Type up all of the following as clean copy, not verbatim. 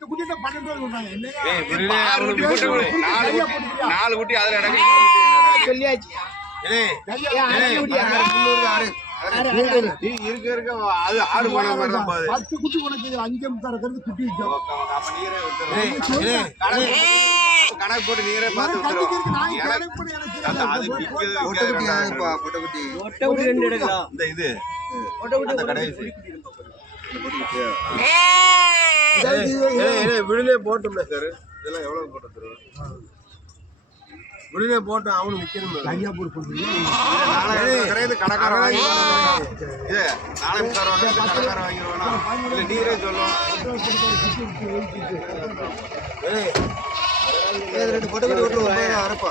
4 குட்டி அதுல சொல்லியாச்சு. இருக்க அது ஆடு போன மாதிரி தான் 10 குட்டி உனக்கு 5 தரக்கிறது குட்டி கணக்கு போட்டு நீரே பார்த்து இது விடுதலை போட்டோம்ல சார். இதெல்லாம் எவ்வளவு போட்டு விடுதலை போட்டு அவனு விற்கணும். கடைக்காரன் வாங்கி நாளைக்கு கடைக்காரன் வாங்கிடுவானா இல்லை நீரே சொல்லுவோம். 2 பொட்டை குட்டி விட்டு அரப்பா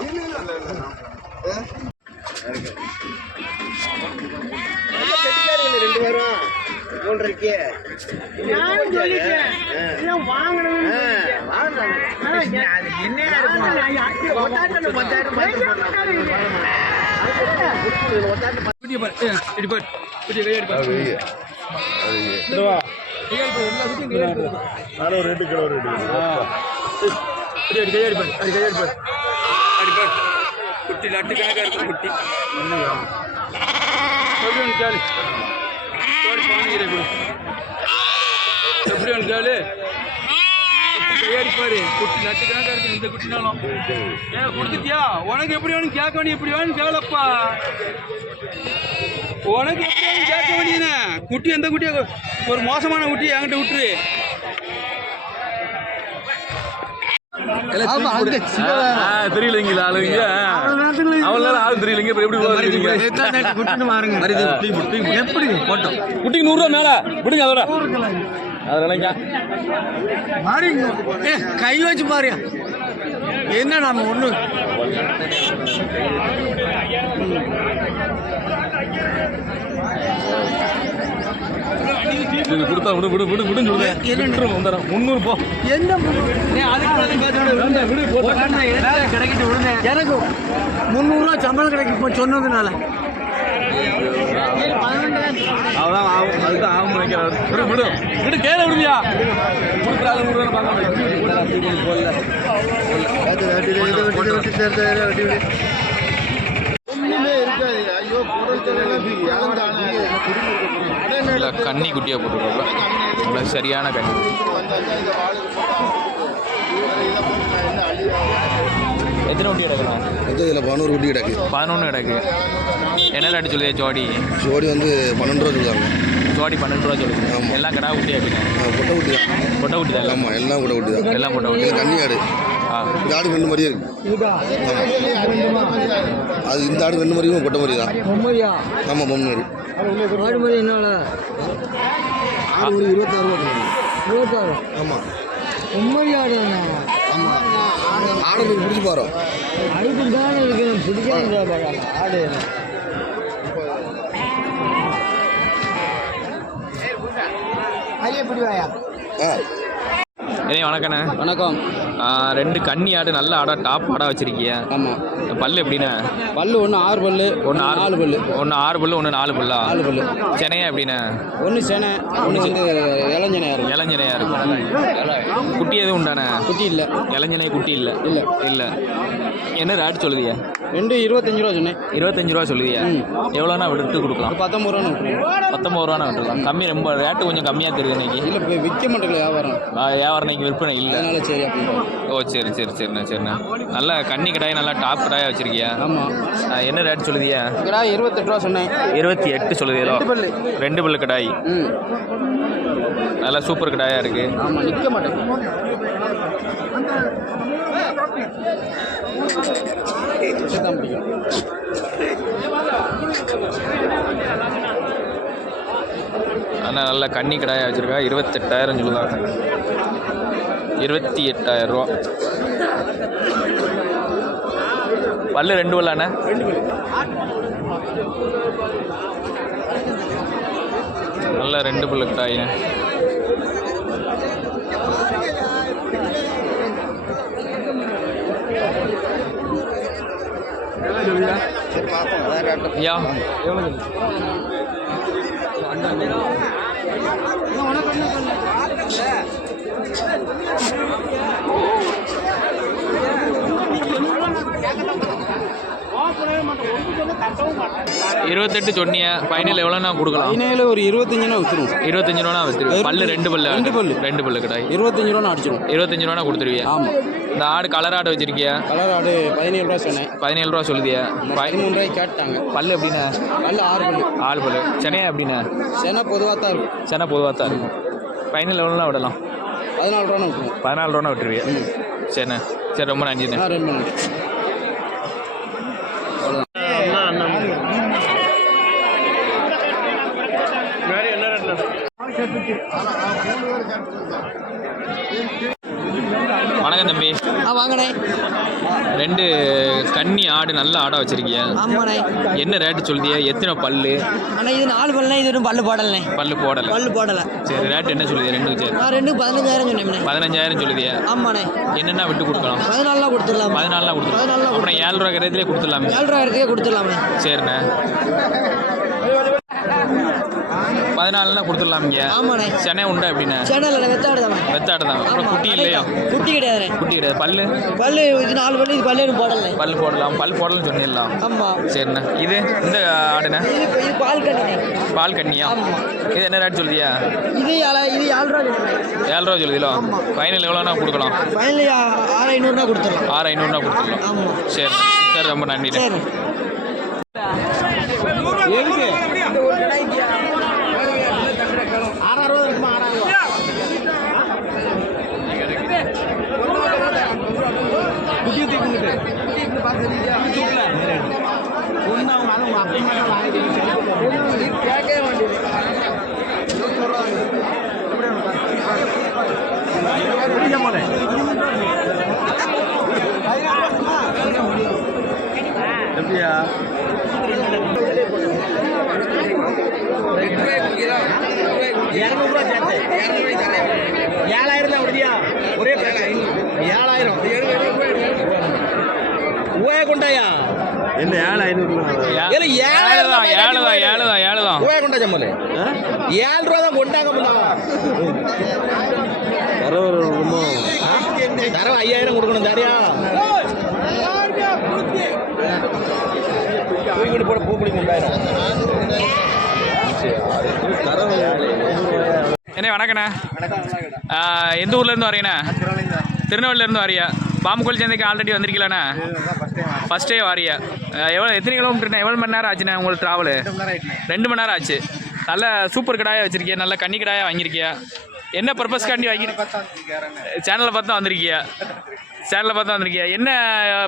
குட்டி லட்டு கணக்கா இருக்கும் குட்டி எப்படி வந்தாலு கையாடிப்பாரு. குட்டி லட்டு கணக்கா இருக்கு இந்த குட்டினாலும். கொடுத்துட்டியா? உனக்கு எப்படி வேணும் கேட்க வேண்டிய எப்படி வேணும் கேளப்பா. உனக்கு எப்படி வேணும் கேட்க வேண்டியதுண்ணே. குட்டி எந்த குட்டியா ஒரு மோசமான குட்டி என்கிட்ட விட்டுரு. தெரியலீங்களா ஆளுங்க அவ்வளோ ஆள் தெரியலீங்க. எப்படி போட்டோம் குட்டிக்கு 100 ரூபா மேல விடுங்க. அதோட அதெல்லாம் கை வச்சு பாரு. என்ன நாம ஒண்ணு கொடுத்தா விடு விடு விடு விடுன்னு சொல்லுங்க. வந்துடும் 300 போ. என்ன கிடைக்கிட்டு விடுங்க. எனக்கு 300 ரூபா சம்பளம் கிடைக்கும் சொன்னதுனால அவ்வளோதான் ஆகும். அதுதான் ஆகும் நினைக்கிறாரு. விடு விடு விடு கேள விடுவியா கொடுக்குறாங்க. ஒன்றுமே இருக்காது. ஐயோ கன்னி குட்டியாக போட்டுருக்கோம். சரியான கன்னி. எத்தனை குட்டி கிடக்குறோம்? இதில் 11 குட்டி கிடக்கு. 11 கிடக்கு. என்ன ரேட்டு சொல்லுது ஜோடி? ஜோடி வந்து 12 ரூபா சொல்லுவாங்க. ஜோடி 12 ரூபா சொல்லுது. ஆமாம் எல்லாம் கடா குட்டியாக இருக்குங்க. பொட்டை குட்டி தான். பொட்டை குட்டி தான். ஆமாம் எல்லாம் பொட்டை குட்டி தான். எல்லாம் பொட்டை குட்டி. கன்னி ஆடு. இந்த ஆடு ரெண்டு மாதிரியே இருக்கு. அது இந்த ஆடு ரெண்டு மாதிரியும் பொட்டை மாதிரி தான். ஆமாம் பொம்மை மாதிரி. ஆடு மாதிரி என்ன ஆடு ஒரு 26 ஆமாம் பொம்மை ஆடு. ஆமாம் ஆடு பிடிச்சி போகிறோம். அடுப்பு தானே இருக்கு பிடிக்காத ஆடு. வணக்கண்ணே. வணக்கம். 2 கன்னி ஆடு நல்ல ஆடா டாப் ஆடா வச்சிருக்கீங்க. ஆமாம். பல்லு எப்படின்னா? பல்லு ஒன்று 6 பல்லு, ஒன்று 4 பல்லு. ஒன்று 6 பல்லு, ஒன்று 4 பல்லா? 4 பல்லு. சென்னையா எப்படின்னா? ஒன்று சென்னை, ஒன்று வந்து இளஞ்சனையாக இருக்கும். இளஞ்சனையாக இருக்கும். குட்டி எதுவும் உண்டானே? குட்டி இல்லை. இளஞ்சனை குட்டி இல்லை. இல்லை இல்லை. என்ன ரேட் சொல்லுதியா? 2 25 ரூபா சொன்னேன். 25 ரூபா சொல்லுதியா? எவ்வளோனா விட்டு கொடுக்கலாம்? 19 ரூபான்னு விட்டுருக்கலாம். 19 ரூபானா விட்டுருக்கலாம். கம்மி ரொம்ப ரேட்டு கொஞ்சம் கம்மியாக தெரியுது இன்னைக்கு. இல்லை இப்போ விற்க மாட்டேங்கல வியாபாரம். வியாபாரம் இன்னைக்கு விற்பனை இல்லை. அதனால சரி அப்படி. ஓ சரி சரி சரிண்ணா சரிண்ணா. நல்லா கன்னி கடாய் நல்லா டாப் கடாயாக வச்சிருக்கியா? ஆமாம். என்ன ரேட் சொல்லுதியா? கடாய் 28 ரூபா சொன்னேன். 28 சொல்லுதியோ? 2 பல்லு கடாய். நல்லா சூப்பர் கடாயாக இருக்குது. ஆமாம் நிற்க மாட்டேன். ஆனால் நல்ல கன்னி கடாயாக வச்சுருக்கா. 28,000 சொல்லுதாங்க. 28,000 ரூபா. பல்லு 2 பல்லாண்ணே? 2 பல்லு. நல்ல 2 பல்லு கடாயிண்ணே. ஐயா எவ்வளோ 28 சொன்னிய ஃபைனல் எவ்வளோனா கொடுக்கலாம்? ஃபைனல் ஒரு 25 விற்றுருவோம். 25 ரூபா விற்றுருவோம். பல்லு ரெண்டு பல்லு கிடாய் 25 ரூபா அடிச்சிடும். 25 ரூபா கொடுத்துருவியா? ஆமாம். இந்த ஆடு கலர் ஆடு வச்சிருக்கியா? கலர் ஆடு 17 ரூபா சொன்னேன். 17 ரூபா சொல்லுதியா? 13 ரூபாய்க்கு கேட்டாங்க. பல்லு எப்படின்னா? பல்லு 6 பல்லு. சென்னையா எப்படின்னா? சென்னை பொதுவாக தான் இருக்கும். சென்னை பொதுவாக தான் இருக்கும். ஃபைனல் எவ்வளோலாம் விடலாம்? 14 ரூபா விட்டுருவோம். 14 ரூபா விட்டுருவியா? சரிண்ணே. சரி, ரொம்ப நன்றிண்ணே. ரொம்ப நன்றி. வணக்கம் தம்பி. வாங்கண்ணே. 2 கன்னி ஆடு நல்ல ஆடாக வச்சிருக்கிய. ஆமாண்ணே. என்ன ரேட்டு சொல்லுதியா? எத்தனை பல்லு? அண்ணா இது 4 பல்லுண்ணே. இது இன்னும் பல்லு போடலண்ணே. பல்லு போடலை. சரி, ரேட் என்ன சொல்லுதியா? 2 சரி. நான் 2 15,000 சொன்னேன். 15,000 சொல்லுதியா? ஆமாண்ணே. என்னென்ன விட்டு கொடுக்கலாம்? 14 கொடுத்துடலாம். 14 கொடுத்துடலாம். அப்புறம் 7 ரூபா கரையத்திலே கொடுத்துடலாமே. 7 ரூபாய்க்கே கொடுத்துடலாமே. சரிண்ணே. 14 கொடுத்துடலாம்ங்க. ஆமாண்ணே. சென்னை உண்டா எப்படின்னா? சென்னையில் வெத்தாடு தான். அப்புறம் குட்டி இல்லையா? குட்டி கிடையாது. பல்லு இது 4 பல்லு. இது பல்லு போடலை. பல்லு போடலன்னு சொன்னிடலாம். ஆமாம். சரிண்ணா. இது இந்த ஆடுண்ணே? இது பால் கண்ணியா? இது என்ன ரேட் சொல்லுதியா? இது 7 ரூபா. 7 ரூபா சொல்லுதில்லோ? ஃபைனல் எவ்வளோனா கொடுக்கலாம்? ஃபைனல் 6,500 கொடுத்துடலாம். 6,500 கொடுத்துடலாம். ஆமாம். சரி, ரொம்ப நன்றி. சரி. எப்படியா? 200 7,000 தான் விடுதியா? ஒரே 7,000 ஊயே கொண்டாயா? என்ன 7,500? 7 தான். ஊயே கொண்டா ஜம்மலே 7 ரூபா தான் கொண்டாங்க. தரவ 5,000 கொடுக்கணும். தாரியா பூக்குடி போட பூக்குடி கொண்டாயிரம். என்ன வணக்கண்ணே. எந்த ஊர்லேருந்து வரீங்கண்ணே? திருநெல்வேலியிலேருந்து வரியா? பாம்புக்கோயில் சந்தைக்கு ஆல்ரெடி வந்திருக்கீங்களாண்ணே? ஃபஸ்ட்டே வாரியா? எத்தனை கிலோமீட்டர்ண்ணே? எவ்வளோ மணி நேரம் ஆச்சுண்ணே உங்களுக்கு ட்ராவலு? 2 மணி நேரம் ஆச்சு. நல்ல சூப்பர் கடாயாக வச்சுருக்கியா? நல்ல கன்னி கடாயாக வாங்கியிருக்கியா? என்ன பர்பஸ்க்காண்டி சேனலில் பார்த்து தான் வந்திருக்கியா? என்ன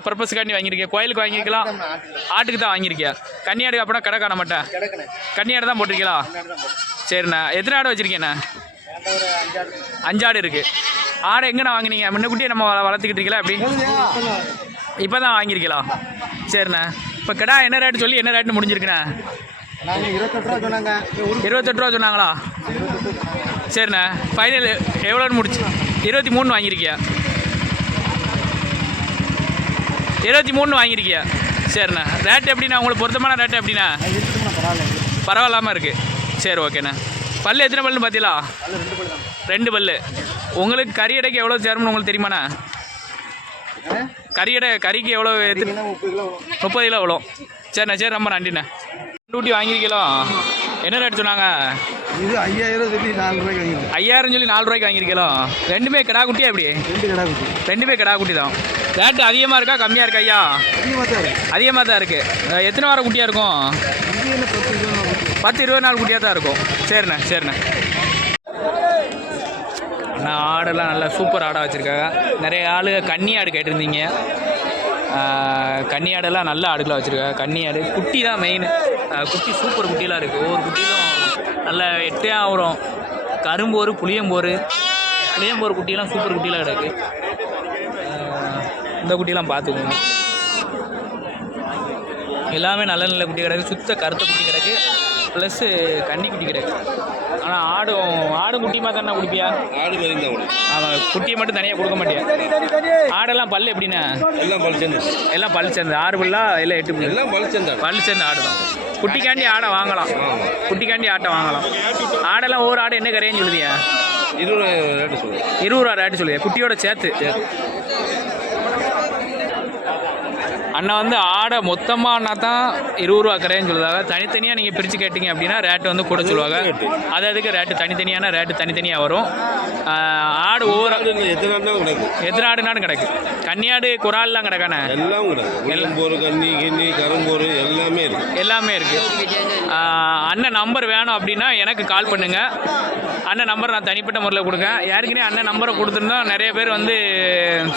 பர்பஸ்க்காண்டி வாங்கியிருக்கியா? கோயிலுக்கு வாங்கியிருக்கலாம், ஆட்டுக்கு தான் வாங்கியிருக்கியா? கன்னியாடு அப்படின்னா கடை காண மாட்டேன். கன்னியாடு தான் போட்டிருக்கீங்களா? சரிண்ணா. எத்தனை ஆடு வச்சுருக்கேண்ணா? 5 ஆடு இருக்குது. ஆடை எங்கண்ணா வாங்கினீங்க? முன்னக்கூட்டியே நம்ம வளர்த்துக்கிட்டு இருக்கீங்களா? எப்படி இப்போ தான் வாங்கியிருக்கீங்களா? சரிண்ணா. இப்போ கடை என்ன ரேட்டு சொல்லி என்ன ரேட்டுன்னு முடிஞ்சிருக்குண்ணா? 28 ரூபா சொன்னாங்களா? சரிண்ணா. ஃபைனல் எவ்வளோன்னு முடிச்சு? 23 வாங்கியிருக்கியா? 23 வாங்கியிருக்கியா? சரிண்ணா. ரேட்டு எப்படிண்ணா உங்களுக்கு பொருத்தமான ரேட்டு எப்படிண்ணா? பரவாயில்லாமல் இருக்குது. சரி, ஓகேண்ணா. பல்லு எத்தனை பல்லுன்னு பார்த்தீங்களா? 2 பல்லு. உங்களுக்கு கறி எடைக்கு எவ்வளோ சேரணும்னு உங்களுக்கு தெரியுமாண்ணா? கறிக்கு எவ்வளோ? 30 கிலோ எவ்வளோ? சரிண்ணா. சரி, ரொம்ப நன்றிண்ணா. டூட்டி வாங்கியிருக்கீங்களோ? என்ன ரேட் சொன்னாங்க? இது 5,000 சொல்லி 4 ரூபாய்க்கு வாங்கியிருக்கேன். 5,000 சொல்லி 4 ரூபாய்க்கு வாங்கியிருக்கீங்களோ? ரெண்டுமே கிடா குட்டியா? எப்படி? 2 கிடா குட்டி. ரெண்டுமே கிடா குட்டி தான். ரேட்டு அதிகமாக இருக்கா கம்மியாக இருக்கா ஐயா? அதிகமாக தான் இருக்குது. எத்தனை வாரம் குட்டியாக இருக்கும்? 10-20 நாள் குட்டியாக தான் இருக்கும். சரிண்ணே. அண்ணா, ஆடெல்லாம் நல்லா சூப்பர் ஆடாக வச்சுருக்காங்க. நிறைய ஆளுங்க கன்னி ஆடு கேட்டிருந்தீங்க. கன்னி ஆடெல்லாம் நல்ல ஆடுகளாக வச்சுருக்காங்க. கன்னி ஆடு குட்டி தான் மெயின். குட்டி சூப்பர் குட்டிலாம் இருக்குது. ஒவ்வொரு குட்டியிலும் நல்ல எட்டையாக வரும். கரும்போர், புளியம்போர் குட்டியெல்லாம் சூப்பர் குட்டிலாம் கிடக்கு. இந்த குட்டியெல்லாம் பார்த்துக்கோங்க. எல்லாமே நல்ல நல்ல குட்டி கிடக்கு. சுத்த கருத்த குட்டி கிடக்கு. ப்ளஸ்ஸு கன்னி குட்டி கிடக்கு. ஆனால் ஆடும் குட்டியுமா தானே குடிப்பியா? ஆடு மாதிரி தான். ஆமாம், குட்டியை மட்டும் தனியாக கொடுக்க மாட்டியா? ஆடெல்லாம் பல் எப்படின்னா? எல்லாம் பல் சேர்ந்து 6 பல்லா இல்லை 8 பல்லு? எல்லாம் பல் சேர்ந்து ஆடு தான். குட்டிக்காண்டி ஆடை வாங்கலாம். ஆடெல்லாம் ஒவ்வொரு ஆடு என்ன கரையன்னு சொல்லுதியா? 20 ரேட்டு சொல்லுங்கள். 20 ரூபா ரேட்டு சொல்லுங்க, குட்டியோட சேர்த்து. அண்ணா வந்து ஆடை மொத்தமானா தான் 20 ரூபா கரையன்னு சொல்லுவாங்க. தனித்தனியாக நீங்கள் பிரித்து கேட்டிங்க அப்படின்னா ரேட்டு வந்து கூட சொல்லுவாங்க. அதுக்கு ரேட்டு தனித்தனியான ரேட்டு தனித்தனியாக வரும். ஆடு ஒவ்வொரு எத்தனை ஆடுனாலும் கிடக்கு. கன்னியாடு குறால்லாம் கிடக்கானே எல்லாம் கிடக்கு. எல்லம்போரு கன்னி கிண்ணி கரும்போரு எல்லாமே இருக்குது. எல்லாமே இருக்குது. அண்ணன் நம்பர் வேணும் அப்படின்னா எனக்கு கால் பண்ணுங்கள். அண்ணன் நம்பர் நான் தனிப்பட்ட முறையில் கொடுக்கேன். யாருக்குன்னே அண்ணன் நம்பரை கொடுத்துருந்தா நிறைய பேர் வந்து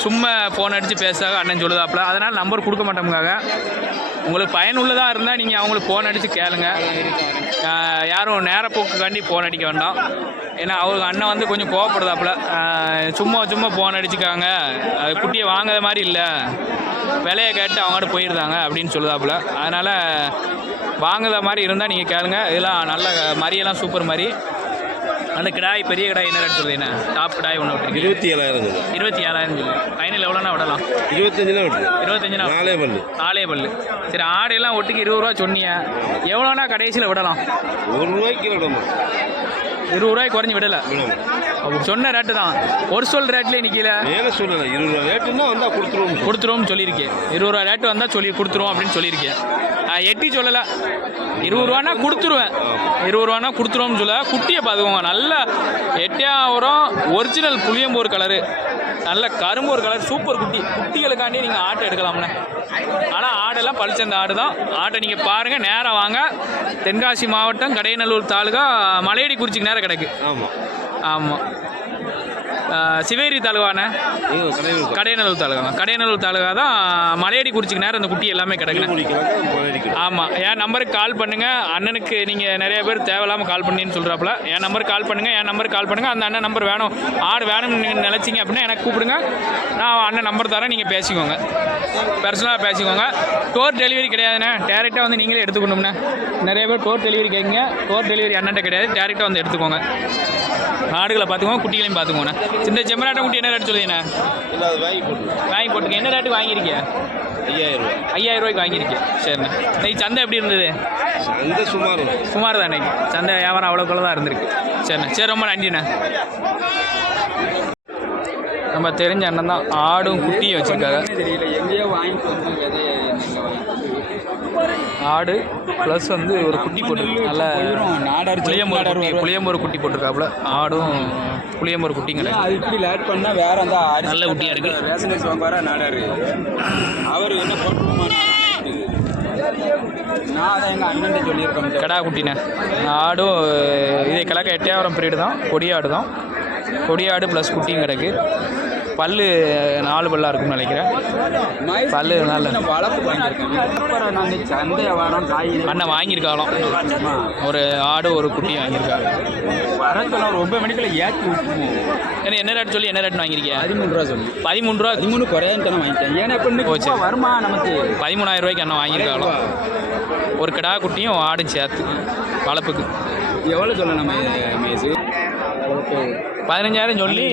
சும்மா ஃபோன் அடித்து பேசுகிறாங்க அண்ணன் சொல்லுதாப்புல. அதனால் நம்பர் கொடுக்க மாட்டோமுக்காக. உங்களுக்கு பயனுள்ளதாக இருந்தால் நீங்கள் அவங்களுக்கு ஃபோன் அடித்து கேளுங்க. யாரும் நேரப்போக்குக்காண்டி ஃபோன் அடிக்க வேண்டாம். ஏன்னா அவங்க அண்ணன் வந்து கொஞ்சம் கோவப்படுதாப்புல. சும்மா ஃபோன் அடிச்சுக்காங்க, அது குட்டியை வாங்காத மாதிரி இல்லை, விலையை கேட்டு அவங்கள்ட்ட போயிருந்தாங்க அப்படின்னு சொல்லுதாப்புல. அதனால் வாங்குற மாதிரி இருந்தால் நீங்கள் கேளுங்க. இதெல்லாம் நல்ல மரியெல்லாம் சூப்பர் மாதிரி. அந்த கிடாய் பெரிய கிடாய் என்ன ரேட் சொல்லுது? என்ன டாப் கிடாய் ஒன்று விட்டுருக்கு 27,000. 27,000 சொல்லி ஃபைனல் எவ்வளோனா விடலாம்? 25 விட்டு 25 4 பல்லு. சரி, ஆடையெல்லாம் ஒட்டுக்கு 20 ரூபா சொன்னீங்க, எவ்வளோனா கடைசியில் விடலாம்? 1 ரூபாய்க்கு விடமா? 20 ரூபாய்க்கு குறைஞ்சி விடலை. சொன்ன ரேட்டு தான், ஒரு சொல் ரேட்லேயே நிற்கல. மேலே சொல்லலை, 20 ரூபா ரேட்டுன்னா வந்தால் கொடுத்துருவோம்னு சொல்லியிருக்கேன். 20 ரூபா ரேட்டு வந்தால் கொடுத்துருவோம் அப்படின்னு சொல்லியிருக்கேன். எட்டி சொல்லலை, 20 ரூபானா கொடுத்துருவேன். 20 ரூபானா கொடுத்துருவோம்னு சொல்ல. குட்டியை பார்த்துக்கோங்க, நல்ல எட்டியாவரம் ஒரிஜினல் புளியம்போர் கலரு, நல்ல கரும்போர் கலர், சூப்பர் குட்டி. குட்டிகளுக்காண்டி நீங்கள் ஆட்டை எடுக்கலாம்ண்ணே. ஆனால் ஆடெல்லாம் பழிச்சந்த ஆடு தான். ஆட்டை நீங்கள் பாருங்கள், நேராக வாங்க. தென்காசி மாவட்டம் கடையநல்லூர் தாலுகா மலையடிக்குறிச்சிக்கு நேரம் கிடக்கு. ஆமாம், சிவேரி தாலுகாண்ணே, கடையநல்லூர் தாலுகா தான். மலையடிக்குறிச்சிக்கு நேரம் அந்த குட்டி எல்லாமே கிடக்குண்ணே. ஆமாம், என் நம்பருக்கு கால் பண்ணுங்கள். அண்ணனுக்கு நீங்கள் நிறைய பேர் தேவையில்லாமல் கால் பண்ணின்னு சொல்கிறாப்புல. என் நம்பருக்கு கால் பண்ணுங்கள். அந்த அண்ணன் நம்பர் வேணும், ஆடு வேணும்னு நீங்கள் நினச்சிங்க அப்படின்னா எனக்கு கூப்பிடுங்க. நான் அண்ணன் நம்பர் தரேன், நீங்கள் பேசிக்கோங்க, பர்சனலாக பேசிக்கோங்க. டோர் டெலிவரி கிடையாதுண்ணே, டேரெக்டாக வந்து நீங்களே எடுத்துக்கணும்ண்ணே. நிறைய பேர் டோர் டெலிவரி கேட்குங்க. டோர் டெலிவரி அண்ணன்ட்ட கிடையாது, டேரெக்டாக வந்து எடுத்துக்கோங்க. ஆடுகளை பார்த்துக்கோங்க, குட்டிகளையும் பார்த்துக்கோண்ணே. இந்த செம்மராட்டம் குட்டி என்ன ரேட் சொல்லுங்கண்ணே? வாங்கி போட்டுங்க. என்ன ரேட்டு வாங்கியிருக்கேன்? 5,000 ரூபாய்க்கு வாங்கியிருக்கேன். சரிண்ணே. இன்னைக்கு சந்தை எப்படி இருந்தது? சந்தை சுமார் தான். இன்னைக்கு சந்தை வியாபாரம் அவ்வளோக்குள்ள தான் இருந்திருக்கு. சரிண்ணே, சரி, ரொம்ப நன்றிண்ணே. நம்ம தெரிஞ்ச அண்ணன் தான் ஆடும் குட்டியும் வச்சுருக்காங்க. ஆடு ப்ளஸ் வந்து ஒரு குட்டி போட்டிருக்கு, நல்ல புளியம்பூர் குட்டி போட்டிருக்காப்புல. ஆடும் புளியம்பூர் குட்டிங்க நல்ல குட்டியாக இருக்குது. அவர் என்ன கடா குட்டினே. ஆடும் இதே கிழக்க எட்டையாவரம் பீரியடு தான். கொடியாடு தான். கொடியாடு ப்ளஸ் குட்டியும் கிடக்கு. பல்லு 4 பல்லாக இருக்கும்னு நினைக்கிறேன். பல்லு நல்ல அண்ணன் வாங்கியிருக்காலும் ஒரு ஆடு ஒரு குட்டி வாங்கியிருக்காங்க. ரொம்ப மணிக்குள்ள ஏற்றி ஏன்னா என்ன ரேட் சொல்லி என்ன ரேட் வாங்கியிருக்கேன்? 13 ரூபா சொல்லி. 13 ரூபா. 13 குறையான்னு வாங்கிட்டேன். ஏன்னா இப்போ வருமா நமக்கு 13,000 ரூபாய்க்கு அண்ணன் வாங்கியிருக்காலும் ஒரு கிடா குட்டியும் ஆடும் சேர்த்து வளர்ப்புக்கு. எவ்வளோ சொல்லணும் மேசு? 15,000 சொல்லி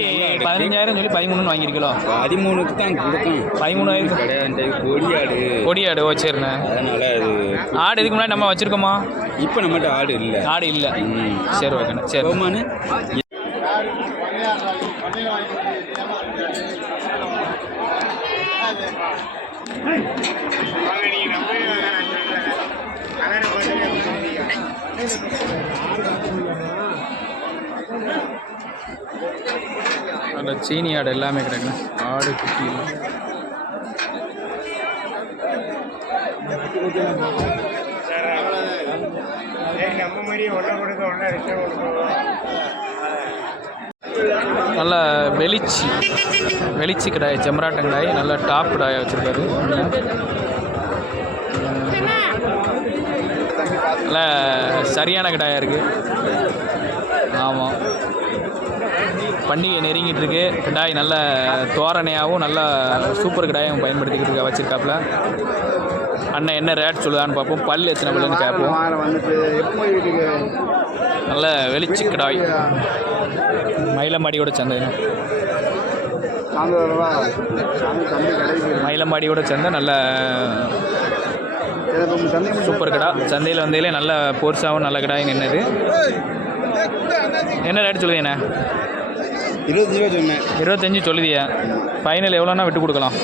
13 வாங்கியிருக்கலாம். 13க்கு தான் கொடுக்கும். 13,000 கிடையாது. கொடியாடு. ஓ சரிண்ணே. அதனால அது ஆடு இதுக்கு முன்னாடி நம்ம வச்சுருக்கோமா? இப்போ நம்மகிட்ட ஆடு இல்லை. சரி, ஓகேண்ணே. சரி, ஓமானு அந்த சீனி ஆடு எல்லாமே கிடைக்குண்ணே. ஆடு குட்டி நல்ல வெளிச்சி கிடாய், செம்மராட்டங்காய், நல்ல டாப் கிடாயை வச்சுருக்காரு. நல்ல சரியான கிடாயாக இருக்குது. ஆமாம், பண்டிகை நெருங்கிட்டு இருக்கு. கிடாய் நல்ல தோரணையாகவும் நல்ல சூப்பர் கிடாயும் பயன்படுத்திக்கிட்டு வச்சுருக்காப்புல. அண்ணன் என்ன ரேட் சொல்லுதான்னு பார்ப்போம். பல் எத்தனை பல்லுன்னு கேட்போம். நல்ல வெளிச்சி கிடாய், மயிலம்பாடியோட சந்தை. மயிலம்பாடியோட சந்தை நல்ல சூப்பர் கடா. சந்தையில் வந்தையிலே நல்ல போர்ஸாகவும் நல்ல கடாய் நின்னது. என்ன ரேட் சொல்லுங்கண்ணே? 25 ரூபா சொன்னேன். 25 சொல்லுதியா? ஃபைனல் எவ்வளோனா விட்டு கொடுக்கலாம்?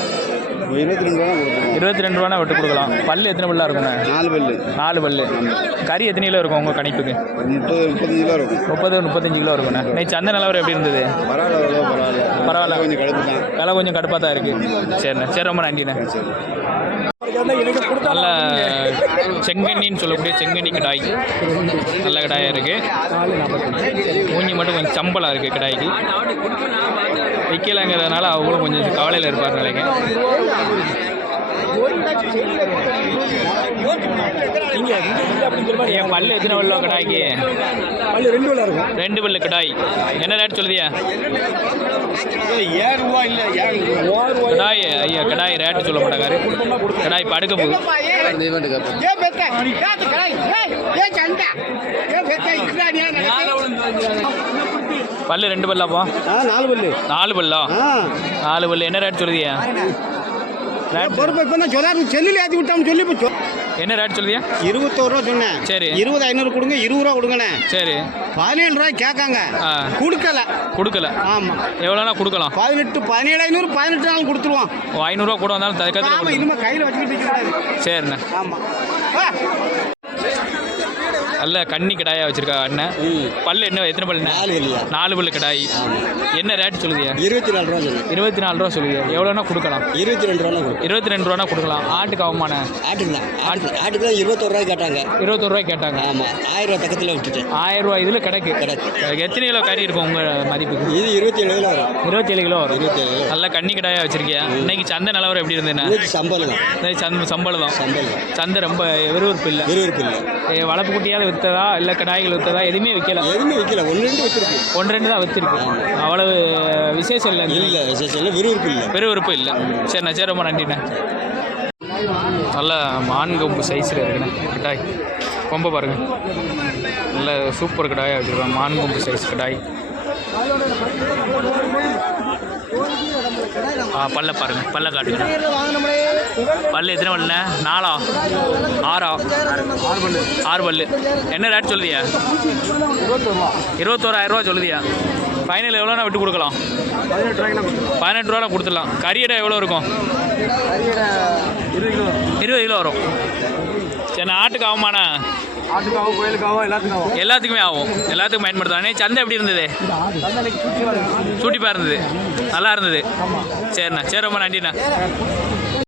22 ரூபா கொடுத்துருவோம். 22 ரூபானா விட்டு கொடுக்கலாம். பல்லு எத்தனை பல்லா இருக்குண்ணே? 4 பல்லு. 4 பல்லு. கறி எத்தனை கிலோ இருக்கும் உங்கள் கணிப்புக்கு? 30-35 கிலோ இருக்கும். 30-35 கிலோ இருக்குண்ணே. இன்னைக்கு சந்தை நிலவரம் எப்படி இருந்தது? பரவாயில்ல. கொஞ்சம் கடுப்பு தான். விலை கொஞ்சம் கடுப்பாக தான் இருக்குது. சரிண்ணே, சரி, ரொம்ப நன்றிண்ணே. நல்ல செங்கண்ணின்னு சொல்லக்கூடிய செங்கண்ணி கடாய், நல்ல கடாயாக இருக்குது. மூஞ்சி மட்டும் கொஞ்சம் சம்பளாக இருக்குது கடாய்க்கு. வைக்கலாங்கிறதுனால அவங்களும் கொஞ்சம் கவலையில் இருப்பார் நிலைங்க. என் பல்லு எத்தனை பல்லோ கடாய்க்கு? பல்லு 2 பல்லு இருக்கும். 2 பல்லு கடாய். என்ன ரேட் சொல்லுதியா? 7 ரூபா இல்லை, 7 ரூபா. கடாய் ஐயா, கடாய் ரேட்டு சொல்ல மாட்டாங்க. கடாய் படுக்க போகுது. பல்லு 2 பல்லாப்பா? 4 பல்லு. 4 பல்லா? 4 பல்லு. என்ன ரேட் சொல்லுதியா? பொறுப்பு இப்போ தான் சொல்லாரு, செல்லில் ஏற்றி விட்டோம்னு சொல்லி இப்போ என்ன ரேட் சொல்லுதியா? 21 ரூபா சொன்னேன். சரி. 20,500 கொடுங்க, 20 ரூபா கொடுங்கண்ணே. சரி. 17 ரூபாய் கேட்காங்க. கொடுக்கல. ஆமாம். எவ்வளோனா கொடுக்கலாம்? 18, 17,500, 18 நாள் கொடுத்துருவோம். 500 கூட வந்தாலும் தற்காலத்தில் இனிமேல் கையில் வச்சுக்கிட்டு இருக்கிறாரு. சரிண்ணே. ஆமாம். நல்ல கண்ணி கடாயா வச்சிருக்கா அண்ணன். பல்லு என்ன எத்தனை பல்லுண்ணே? 4 பல்லு கடாய். என்ன ரேட் சொல்லுதியா? 24 ரூபா சொல்லுங்க. 24 ரூபா சொல்லுதியா? எவ்வளோனா கொடுக்கலாம்? 22 ரூபா கொடுக்கும். 22 ரூபானா கொடுக்கலாம். ஆட்டுக்கு அவமான? ஆட்டுக்கு தான் 21 ரூபாய் கேட்டாங்க. 21 ரூபாய் கேட்டாங்க. ஆமாம். 1000 ரூபா பக்கத்தில் விட்டுட்டேன். 1000 ரூபாய் இதில் கிடக்கு. எத்தனை கிலோ கறி இருக்கும் உங்கள் மதிப்புக்கு? இது 27 கிலோ வரும். 27 கிலோ வரும். 27 கிலோ. நல்ல கண்ணி கடாயா வச்சிருக்கியா? இன்னைக்கு சந்தை நிலவரம் எப்படி இருந்ததுண்ணா? சம்பளம் தான். சம்பளம் தான். சம்பளம். சந்தை ரொம்ப விறுவிறுப்பு இல்லை. விறுவிறுப்பு இல்லை. வளர்ப்பு குட்டியால் விற்றதா இல்லை கடாய்கள் விற்றதா? எதுவுமே விற்கல. எதுவுமே விற்கல. 1-2 விற்றுருக்கு. 1-2 தான் விற்றுருக்கு. அவ்வளவு விசேஷம் இல்லை. இல்லை விசேஷம் இல்லை. விறுவிறுப்பு இல்லை. விறுவிறுப்பு இல்லை. சரிண்ணா, சரி, ரொம்ப நன்றிண்ணே. நல்ல மான் கொம்பு சைஸில் இருக்குண்ணே கடாய். கொம்பை பாருங்க, நல்ல சூப்பர் கடாயாக வச்சுருக்கோம். மான் கொம்பு சைஸ் கடாய். பல்ல பாருங்க, பல்ல காட்டுங்க. பல்லு எத்தனை பல்லுண்ணே? 4ஆ 6ஆ? 6 பல்லு. என்ன ரேட் சொல்லுதியா? 21,000 ரூபா சொல்லுதியா? ஃபைனல் எவ்வளோனா விட்டு கொடுக்கலாம்? 18 ரூபா கொடுத்துடலாம். கறியடை எவ்வளோ இருக்கும்? 20 கிலோ வரும். சரி, ஆட்டுக்கு ஆகுமாண்ணா? ஆட்டுக்காகவும் கோயிலுக்காகவும் எல்லாத்துக்குமே ஆகும். எல்லாத்துக்கும் பயன்படுத்தலாம். சந்தை எப்படி இருந்தது? சூட்டிப்பாக இருந்தது. நல்லா இருந்தது. சரிண்ணா, சரி, ரொம்ப நன்றிண்ணா.